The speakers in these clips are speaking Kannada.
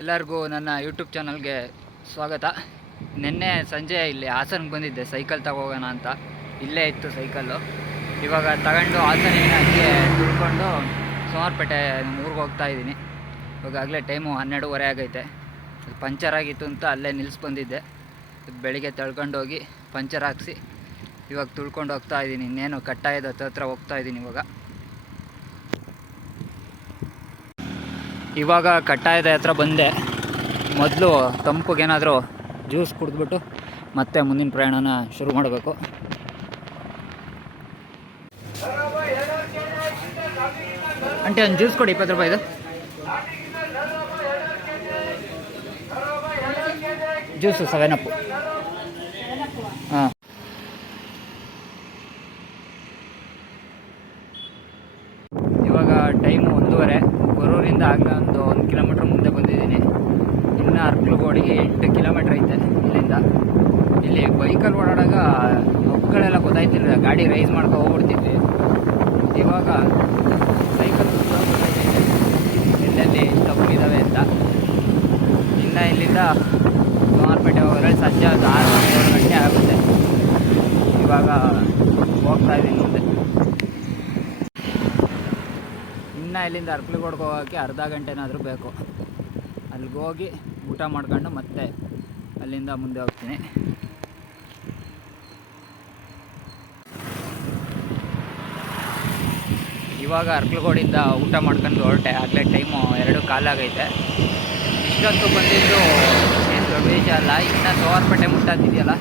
ಎಲ್ಲರಿಗೂ ನನ್ನ ಯೂಟ್ಯೂಬ್ ಚಾನಲ್ಗೆ ಸ್ವಾಗತ. ನಿನ್ನೆ ಸಂಜೆ ಇಲ್ಲಿ ಹಾಸನಕ್ಕೆ ಬಂದಿದ್ದೆ ಸೈಕಲ್ ತಗೋಗೋಣ ಅಂತ. ಇಲ್ಲೇ ಇತ್ತು ಸೈಕಲ್ಲು. ಇವಾಗ ತಗೊಂಡು ಹಾಸನಿಗೆ ಹಂಗೆ ತುಳ್ಕೊಂಡು ಸೋಮವಾರಪೇಟೆ ಊರಿಗೆ ಹೋಗ್ತಾಯಿದ್ದೀನಿ. ಇವಾಗಲೇ ಟೈಮು 12:30 ಆಗೈತೆ. ಪಂಚರ್ ಆಗಿತ್ತು ಅಂತ ಅಲ್ಲೇ ನಿಲ್ಲಿಸಿ ಬಂದಿದ್ದೆ. ಬೆಳಿಗ್ಗೆ ತಳ್ಕೊಂಡೋಗಿ ಪಂಚರ್ ಹಾಕಿಸಿ ಇವಾಗ ತುಳ್ಕೊಂಡು ಹೋಗ್ತಾಯಿದ್ದೀನಿ. ಇನ್ನೇನು ಕಟ್ಟಾಯದ ಹತ್ರ ಹೋಗ್ತಾಯಿದ್ದೀನಿ. ಇವಾಗ ಕಟ್ಟಾಯದ ಹತ್ರ ಬಂದೆ. ಮೊದಲು ತಂಪುಗೇನಾದರೂ ಜ್ಯೂಸ್ ಕುಡಿದ್ಬಿಟ್ಟು ಮತ್ತೆ ಮುಂದಿನ ಪ್ರಯಾಣನ ಶುರು ಮಾಡಬೇಕು. ಅಂಟೆ ಒಂದು ಜ್ಯೂಸ್ ಕೊಡಿ, 20 ರೂಪಾಯಿದು ಜ್ಯೂಸು 7 ಅಪ್. ಹಾಂ, ಇವಾಗ ಟೈಮು 1:30. ಗೊರೂರಿಂದ ಆಗಲೇ ಒಂದು 1 ಕಿಲೋಮೀಟ್ರ್ ಮುಂದೆ ಬಂದಿದ್ದೀನಿ. ಇನ್ನು ಅರ್ಕಲಗೋಡಿಗೆ 8 ಕಿಲೋಮೀಟ್ರ್ ಐತೆ ಇಲ್ಲಿಂದ. ಇಲ್ಲಿ ಬೈಕಲ್ಲಿ ಓಡಾಡಾಗ ಮಕ್ಕಳೆಲ್ಲ ಗೊತ್ತಾಯ್ತಿಲ್ಲ, ಗಾಡಿ ರೈಸ್ ಮಾಡ್ಕೊ ಹೋಗ್ಬಿಡ್ತಿದ್ವಿ. ಇವಾಗ ಸೈಕಲ್ ಎಲ್ಲೆಲ್ಲಿ ತಪ್ಪಿದ್ದಾವೆ ಅಂತ. ಇನ್ನು ಇಲ್ಲಿಂದ ಸೋಮವಾರಪೇಟೆ ಹೋದರೆ ಸಂಜೆ ಒಂದು 6-7 ಗಂಟೆ ಆಗುತ್ತೆ. ಇವಾಗ ಹೋಗ್ತಾಯಿದ್ದೀನಿ ಮುಂದೆ. ಇನ್ನು ಇಲ್ಲಿಂದ ಅರ್ಕಲಗೋಡಿಗೆ ಹೋಗೋಕ್ಕೆ ಅರ್ಧ ಗಂಟೆನಾದರೂ ಬೇಕು. ಅಲ್ಲಿಗೆ ಹೋಗಿ ಊಟ ಮಾಡ್ಕೊಂಡು ಮತ್ತೆ ಅಲ್ಲಿಂದ ಮುಂದೆ ಹೋಗ್ತೀನಿ. ಇವಾಗ ಅರ್ಕಲಗೋಡಿಂದ ಊಟ ಮಾಡ್ಕೊಂಡು ಹೊರಟೆ. ಆಗಲೇ ಟೈಮು 2:15 ಆಗೈತೆ. ಇಷ್ಟೊತ್ತು ಬಂದಿದ್ದು ಏನು ದೊಡ್ಡ ವಿಷಯ ಅಲ್ಲ. ಇನ್ನು ಸೋಮವಾರಪೇಟೆ ಮುಟ್ಟಾತಿದೆಯಲ್ಲ,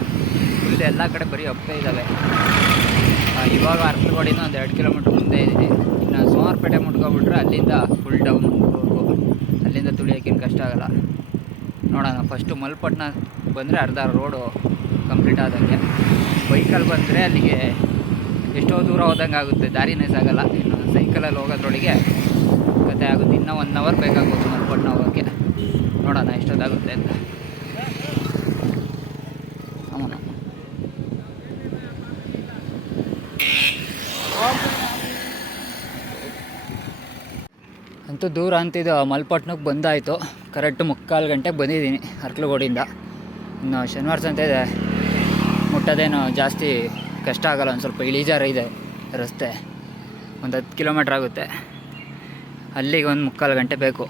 ಫುಲ್ ಎಲ್ಲ ಕಡೆ ಬರೀ ಹಬ್ಬ ಇದ್ದಾವೆ. ಇವಾಗ ಅರ್ಕಲಗೋಡಿನ ಒಂದು 2 ಕಿಲೋಮೀಟ್ರ್ ಮುಂದೆ ಇದ್ದೀನಿ. ಇನ್ನು ಸೋಮವಾರಪೇಟೆ ಮುಟ್ಕೊಬಿಟ್ರೆ ಅಲ್ಲಿಂದ ಫುಲ್ ಡೌನ್. ಅಲ್ಲಿಂದ ತುಳಿಯೋಕ್ಕೇನು ಕಷ್ಟ ಆಗೋಲ್ಲ. ನೋಡೋಣ. ಫಸ್ಟು ಮಲ್ಪಟ್ನ ಬಂದರೆ ಅರ್ಧ ರೋಡು ಕಂಪ್ಲೀಟ್ ಆದಂಗೆ. ಬೈಕಲ್ಲಿ ಬಂದರೆ ಅಲ್ಲಿಗೆ ಎಷ್ಟೋ ದೂರ ಹೋದಂಗೆ ಆಗುತ್ತೆ, ದಾರಿನೇ ಸಾಗಲ್ಲ. ಇನ್ನು ಸೈಕಲಲ್ಲಿ ಹೋಗೋದ್ರೊಳಗೆ ಕತೆ ಆಗುತ್ತೆ. ಇನ್ನೂ 1 ಅವರ್ ಬೇಕಾಗುತ್ತೆ ಮಲ್ಪಟ್ನ ಹೋಗೋಕ್ಕೆ. ನೋಡೋಣ ಎಷ್ಟೊತ್ತಾಗುತ್ತೆ ಅಂತ. ಅಂತೂ ದೂರ ಅಂತಿದ್ದು ಮಲ್ಪಟ್ನಕ್ಕೆ ಬಂದಾಯಿತು. ಕರೆಕ್ಟ್ 3:15 ಗಂಟೆಗೆ ಬಂದಿದ್ದೀನಿ ಅರ್ಕಲಗೋಡಿಯಿಂದ. ಇನ್ನು ಶನಿವಾರ ಸಂತೆ ಇದೆ, ಮುಟ್ಟೋದೇನು ಜಾಸ್ತಿ ಕಷ್ಟ ಆಗೋಲ್ಲ. ಒಂದು ಸ್ವಲ್ಪ ಇಳಿಜಾರ ಇದೆ ರಸ್ತೆ. ಒಂದು 10 ಕಿಲೋಮೀಟ್ರ್ ಆಗುತ್ತೆ. ಅಲ್ಲಿಗೆ ಒಂದು 3:15 ಗಂಟೆ ಬೇಕು.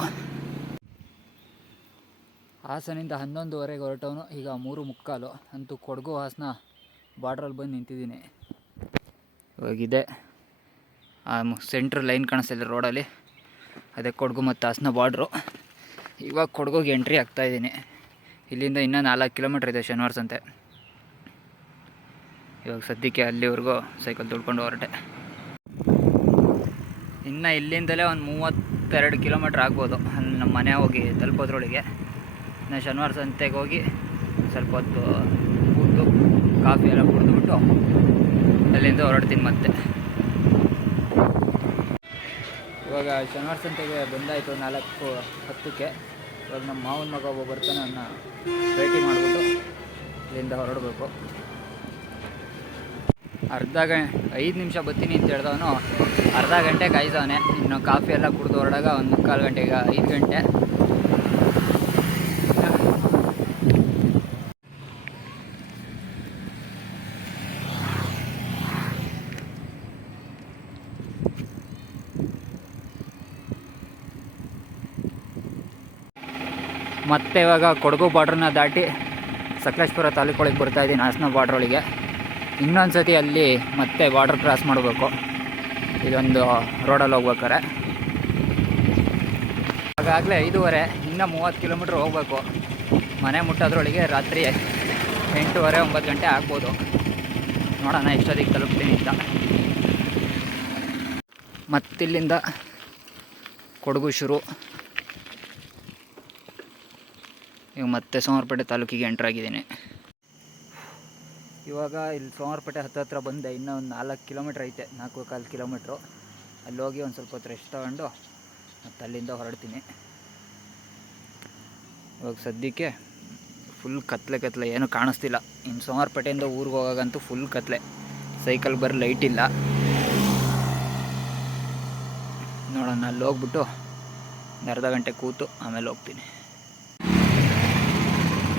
ಹಾಸನಿಂದ 11:30ಗೆ ಹೊರಟವನು. ಈಗ 3:45. ಅಂತೂ ಕೊಡಗು ಹಾಸನ ಬಾರ್ಡ್ರಲ್ಲಿ ಬಂದು ನಿಂತಿದ್ದೀನಿ. ಇವಾಗಿದೆ ಸೆಂಟ್ರ್ ಲೈನ್ ಕಾಣಿಸ್ತಿಲ್ಲ ರೋಡಲ್ಲಿ, ಅದೇ ಕೊಡಗು ಮತ್ತು ಹಾಸನ ಬಾರ್ಡ್ರು. ಇವಾಗ ಕೊಡಗುಗೆ ಎಂಟ್ರಿ ಆಗ್ತಾಯಿದ್ದೀನಿ. ಇಲ್ಲಿಂದ ಇನ್ನೂ 4 ಕಿಲೋಮೀಟ್ರ್ ಇದೆ ಶನಿವಾರ ಸಂತೆ. ಇವಾಗ ಸದ್ಯಕ್ಕೆ ಅಲ್ಲಿವರೆಗೂ ಸೈಕಲ್ ತುಳ್ಕೊಂಡು ಹೊರಟೆ. ಇನ್ನು ಇಲ್ಲಿಂದಲೇ ಒಂದು 32 ಕಿಲೋಮೀಟ್ರ್ ಆಗ್ಬೋದು ಅಲ್ಲಿ ನಮ್ಮ ಮನೆ ಹೋಗಿ ತಲುಪೋದ್ರೊಳಗೆ. ಇನ್ನು ಶನಿವಾರ ಸಂತೆಗೆ ಹೋಗಿ ಸ್ವಲ್ಪ ಹೊತ್ತು ಕೂತು ಕಾಫಿ ಎಲ್ಲ ಕುಡಿದ್ಬಿಟ್ಟು ಅಲ್ಲಿಂದ ಹೊರಡ್ತೀನಿ ಮತ್ತೆ. ಇವಾಗ ಶನಿವಾರ ಸಂತೆಗೆ ಬಂದಾಯಿತು 4:10ಕ್ಕೆ. ಇವಾಗ ನಮ್ಮ ಮಾವನ ಮಗ ಒಬ್ಬ ಬರ್ತಾನೆ, ಅವನ್ನ ಭೇಟಿ ಮಾಡಿಬಿಟ್ಟು ಇಲ್ಲಿಂದ ಹೊರಡಬೇಕು. 5 ನಿಮಿಷ ಬರ್ತೀನಿ ಅಂತ ಹೇಳ್ದವನು ಅರ್ಧ ಗಂಟೆ ಕಾಯ್ದವನೆ. ಇನ್ನು ಕಾಫಿ ಎಲ್ಲ ಕುಡಿದು ಹೊರಡಾಗ ಒಂದು 3/4 ಗಂಟೆಗೆ 5 ಗಂಟೆ. ಮತ್ತೆ ಇವಾಗ ಕೊಡಗು ಬಾರ್ಡ್ರನ್ನ ದಾಟಿ ಸಕಲೇಶಪುರ ತಾಲೂಕೊಳಗೆ ಬರ್ತಾಯಿದ್ದೀನಿ, ಹಾಸನ ಬಾರ್ಡ್ರೊಳಗೆ. ಇನ್ನೊಂದು ಸತಿ ಅಲ್ಲಿ ಮತ್ತೆ ಬಾರ್ಡ್ರ್ ಕ್ರಾಸ್ ಮಾಡಬೇಕು ಇದೊಂದು ರೋಡಲ್ಲಿ ಹೋಗ್ಬೇಕಾರೆ. ಆಗಾಗಲೇ 5:30. ಇನ್ನೂ 30 ಕಿಲೋಮೀಟ್ರ್ ಹೋಗಬೇಕು. ಮನೆ ಮುಟ್ಟೋದ್ರೊಳಗೆ ರಾತ್ರಿ 8:30-9 ಗಂಟೆ ಆಗ್ಬೋದು. ನೋಡೋಣ ಎಷ್ಟೊತ್ತಿಗೆ ತಲುಪ್ತೀನಿ ಅಂತ. ಮತ್ತಿಲ್ಲಿಂದ ಕೊಡಗು ಶುರು. ಈಗ ಮತ್ತೆ ಸೋಮವಾರಪೇಟೆ ತಾಲೂಕಿಗೆ ಎಂಟ್ರಾಗಿದ್ದೀನಿ. ಇವಾಗ ಇಲ್ಲಿ ಸೋಮವಾರಪೇಟೆ ಹತ್ರ ಬಂದೆ. ಇನ್ನೂ ಒಂದು 4 ಕಿಲೋಮೀಟ್ರ್ ಐತೆ, 4.25 ಕಿಲೋಮೀಟ್ರು. ಅಲ್ಲಿ ಹೋಗಿ ಒಂದು ಸ್ವಲ್ಪ ಹೊತ್ತು ರೆಸ್ಟ್ ತಗೊಂಡು ಮತ್ತು ಅಲ್ಲಿಂದ ಹೊರಡ್ತೀನಿ. ಇವಾಗ ಸದ್ಯಕ್ಕೆ ಫುಲ್ ಕತ್ಲೆ ಏನೂ ಕಾಣಿಸ್ತಿಲ್ಲ. ಇನ್ನು ಸೋಮವಾರಪೇಟೆಯಿಂದ ಊರಿಗೆ ಹೋಗಾಗಂತೂ ಫುಲ್ ಕತ್ಲೆ. ಸೈಕಲ್ ಬರೋ ಲೈಟ್ ಇಲ್ಲ. ನೋಡೋಣ, ಅಲ್ಲಿ ಹೋಗ್ಬಿಟ್ಟು ಅರ್ಧ ಗಂಟೆ ಕೂತು ಆಮೇಲೆ ಹೋಗ್ತೀನಿ.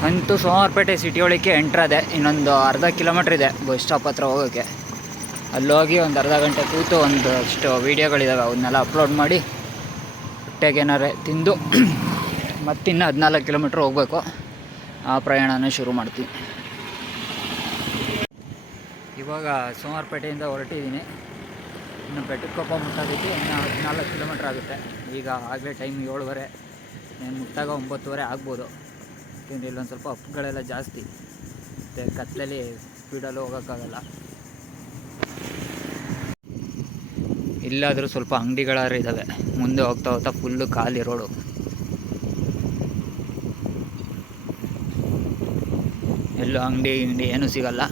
ಅಂತೂ ಸೋಮವಾರಪೇಟೆ ಸಿಟಿ ಒಳಗೆ ಎಂಟ್ರದೆ. ಇನ್ನೊಂದು ಅರ್ಧ ಕಿಲೋಮೀಟ್ರ್ ಇದೆ ಬಸ್ ಸ್ಟಾಪ್ ಹತ್ರ ಹೋಗೋಕ್ಕೆ. ಅಲ್ಲೋಗಿ ಒಂದು ಅರ್ಧ ಗಂಟೆ ಕೂತು ಒಂದಷ್ಟು ವೀಡಿಯೋಗಳಿದ್ದಾವೆ, ಅವನ್ನೆಲ್ಲ ಅಪ್ಲೋಡ್ ಮಾಡಿ ಹೊಟ್ಟೆಗೆ ಏನಾರೇ ತಿಂದು ಮತ್ತಿನ್ನು 14 ಕಿಲೋಮೀಟ್ರ್ ಹೋಗಬೇಕು. ಆ ಪ್ರಯಾಣನ ಶುರು ಮಾಡ್ತೀನಿ. ಇವಾಗ ಸೋಮವಾರಪೇಟೆಯಿಂದ ಹೊರಟಿದ್ದೀನಿ. ಇನ್ನು ಬೆಟ್ಟಕ್ಕೊಪ್ಪ ಮುಟ್ಟೋದಕ್ಕೆ ಇನ್ನು 14 ಕಿಲೋಮೀಟ್ರ್ ಆಗುತ್ತೆ. ಈಗ ಆಗಲೇ ಟೈಮ್ 7:30, ನಾನು ಮುಟ್ಟಾಗ 9:30 ಆಗ್ಬೋದು. ಯಾಕೆಂದರೆ ಇಲ್ಲೊಂದು ಸ್ವಲ್ಪ ಅಪ್ಪುಗಳೆಲ್ಲ ಜಾಸ್ತಿ ಮತ್ತು ಕತ್ತಲಲ್ಲಿ ಸ್ಪೀಡಲ್ಲೂ ಹೋಗೋಕ್ಕಾಗಲ್ಲ. ಇಲ್ಲಾದರೂ ಸ್ವಲ್ಪ ಅಂಗಡಿಗಳಾರು ಇದ್ದಾವೆ. ಮುಂದೆ ಹೋಗ್ತಾ ಹೋಗ್ತಾ ಫುಲ್ಲು ಖಾಲಿ ರೋಡು. ಎಲ್ಲೂ ಅಂಗಡಿ ಏನೂ ಸಿಗಲ್ಲ.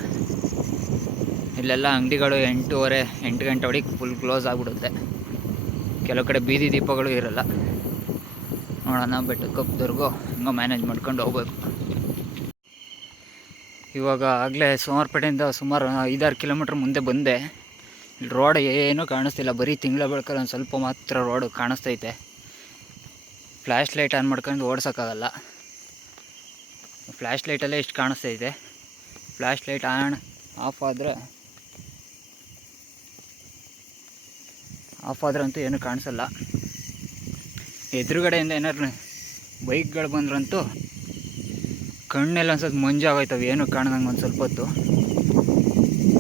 ಇಲ್ಲೆಲ್ಲ ಅಂಗಡಿಗಳು 8:30, 8 ಗಂಟೆ ಒಳಗೆ ಫುಲ್ ಕ್ಲೋಸ್ ಆಗಿಬಿಡುತ್ತೆ. ಕೆಲವು ಕಡೆ ಬೀದಿ ದೀಪಗಳು ಇರಲ್ಲ. ನೋಡೋಣ, ಬೆಟ್ಟಕ್ಕೊಪ್ಪದವರೆಗೂ ಹಂಗೆ ಮ್ಯಾನೇಜ್ ಮಾಡ್ಕೊಂಡು ಹೋಗ್ಬೇಕು. ಇವಾಗ ಆಗಲೇ ಸೋಮವಾರಪೇಟೆಯಿಂದ ಸುಮಾರು 5-6 ಕಿಲೋಮೀಟ್ರ್ ಮುಂದೆ ಬಂದೆ. ಇಲ್ಲಿ ರೋಡ್ ಏನೂ ಕಾಣಿಸ್ತಿಲ್ಲ, ಬರೀ ತಿಂಗಳ ಬೆಳಕಲ್ಲಿ ಒಂದು ಸ್ವಲ್ಪ ಮಾತ್ರ ರೋಡು ಕಾಣಿಸ್ತೈತೆ. ಫ್ಲ್ಯಾಶ್ ಲೈಟ್ ಆನ್ ಮಾಡ್ಕೊಂಡು ಓಡ್ಸೋಕ್ಕಾಗಲ್ಲ. ಫ್ಲ್ಯಾಶ್ ಲೈಟಲ್ಲೇ ಇಷ್ಟು ಕಾಣಿಸ್ತೈತೆ. ಫ್ಲ್ಯಾಶ್ ಲೈಟ್ ಆಫ್ ಆದ್ರಂತೂ ಏನೂ ಕಾಣಿಸಲ್ಲ. ಎದುರುಗಡೆಯಿಂದ ಏನಾದ್ರು ಬೈಕ್ಗಳು ಬಂದ್ರಂತೂ ಕಣ್ಣೆಲ್ಲ ಒಂದು ಸ್ವಲ್ಪ ಮಂಜು ಆಗೋಯ್ತವೆ, ಏನೂ ಕಾಣ್ದಂಗೆ ಒಂದು ಸ್ವಲ್ಪ ಹೊತ್ತು.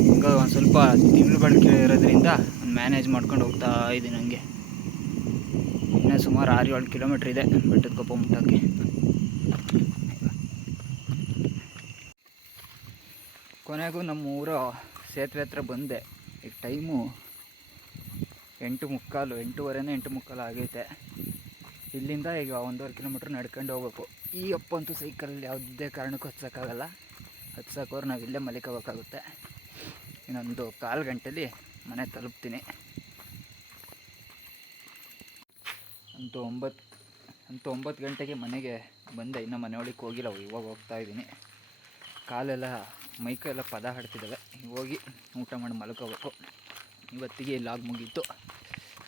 ಹಂಗೆ ಒಂದು ಸ್ವಲ್ಪ ತಿಂಗಳು ಬಳಕೆ ಇರೋದ್ರಿಂದ ಒಂದು ಮ್ಯಾನೇಜ್ ಮಾಡ್ಕೊಂಡು ಹೋಗ್ತಾ ಇದ್ದೀನಿ. ಹಂಗೆ ಇನ್ನೂ ಸುಮಾರು 6-7 ಕಿಲೋಮೀಟ್ರ್ ಇದೆ ಬೆಟ್ಟಕ್ಕೊಪ್ಪ ಮುಟ್ಟೋಕ್ಕೆ. ಕೊನೆಗೂ ನಮ್ಮ ಊರು ಸೇತುವೆ ಹತ್ರ ಬಂದೆ. ಈಗ ಟೈಮು 8:45, 8:15 ಆಗೈತೆ. ಇಲ್ಲಿಂದ ಈಗ 1.5 ಕಿಲೋಮೀಟ್ರ್ ನಡ್ಕೊಂಡು ಹೋಗ್ಬೇಕು. ಈ ಅಪ್ಪಂತೂ ಸೈಕಲಲ್ಲಿ ಯಾವುದೇ ಕಾರಣಕ್ಕೂ ಹತ್ಸೋಕ್ಕಾಗಲ್ಲ. ಹತ್ಸೋಕೋರು ನಾವು ಇಲ್ಲೇ ಮಲಿಕೋಬೇಕಾಗುತ್ತೆ. ಇನ್ನೊಂದು 1/4 ಗಂಟೆಲಿ ಮನೆ ತಲುಪ್ತೀನಿ. ಅಂತೂ 9 ಗಂಟೆಗೆ ಮನೆಗೆ ಬಂದೆ. ಇನ್ನು ಮನೆ ಒಳಗೆ ಹೋಗಿಲ್ಲ, ಇವಾಗ ಹೋಗ್ತಾಯಿದ್ದೀನಿ. ಕಾಲೆಲ್ಲ ಮೈಕೆಲ್ಲ ಪದ ಹಾಡ್ತಿದ್ದಾವೆ. ಹೋಗಿ ಊಟ ಮಾಡಿ ಮಲ್ಕೋಬೇಕು. ಇವತ್ತಿಗೆ ಲಾಗ್ ಮುಗೀತು.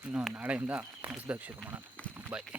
ಇನ್ನು ನಾಳೆಯಿಂದ ಹೊಸದಾಗಿ ಶುರು ಮಾಡೋಣ. ಬಾಯ್.